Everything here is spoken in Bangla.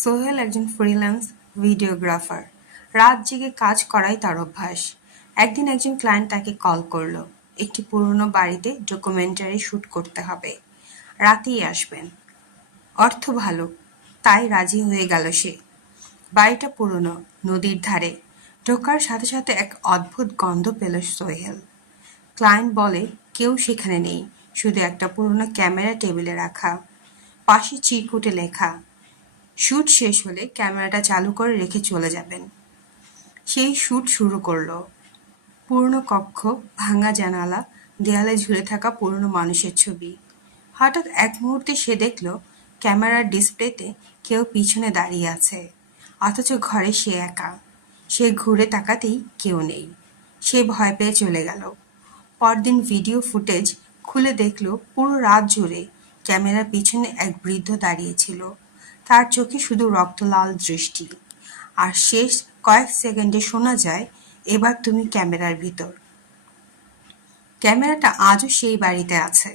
সোহেল একজন ফ্রিল্যান্স ভিডিওগ্রাফার। রাত জেগে কাজ করাই তার অভ্যাস। একদিন একজন ক্লায়েন্ট তাকে কল করলো, একটি পুরনো বাড়িতে ডকুমেন্টারি শ্যুট করতে হবে, রাতেই আসবেন, অর্থ ভালো, তাই রাজি হয়ে গেল সে। বাড়িটা পুরনো, নদীর ধারে। ঢোকার সাথে সাথে এক অদ্ভুত গন্ধ পেল সোহেল। ক্লায়েন্ট বলে কেউ সেখানে নেই, শুধু একটা পুরনো ক্যামেরা টেবিলে রাখা, পাশে চিরকুটে লেখা, শ্যুট শেষ হলে ক্যামেরাটা চালু করে রেখে চলে যাবেন। সেই শ্যুট শুরু করলো। পুরনো কক্ষ, ভাঙা জানালা, দেয়ালে ঝুলে থাকা পুরনো মানুষের ছবি। হঠাৎ এক মুহূর্তে সে দেখল ক্যামেরার ডিসপ্লেতে কেউ পিছনে দাঁড়িয়ে আছে, অথচ ঘরে সে একা। সে ঘুরে তাকাতেই কেউ নেই। সে ভয় পেয়ে চলে গেল। পরদিন ভিডিও ফুটেজ খুলে দেখল পুরো রাত জুড়ে ক্যামেরার পিছনে এক বৃদ্ধ দাঁড়িয়ে ছিল। তার চোখে শুধু রক্তলাল দৃষ্টি। আর শেষ কয়েক সেকেন্ডে শোনা যায়, এবার তুমি ক্যামেরার ভিতর। ক্যামেরাটা আজও সেই বাড়িতে আছে।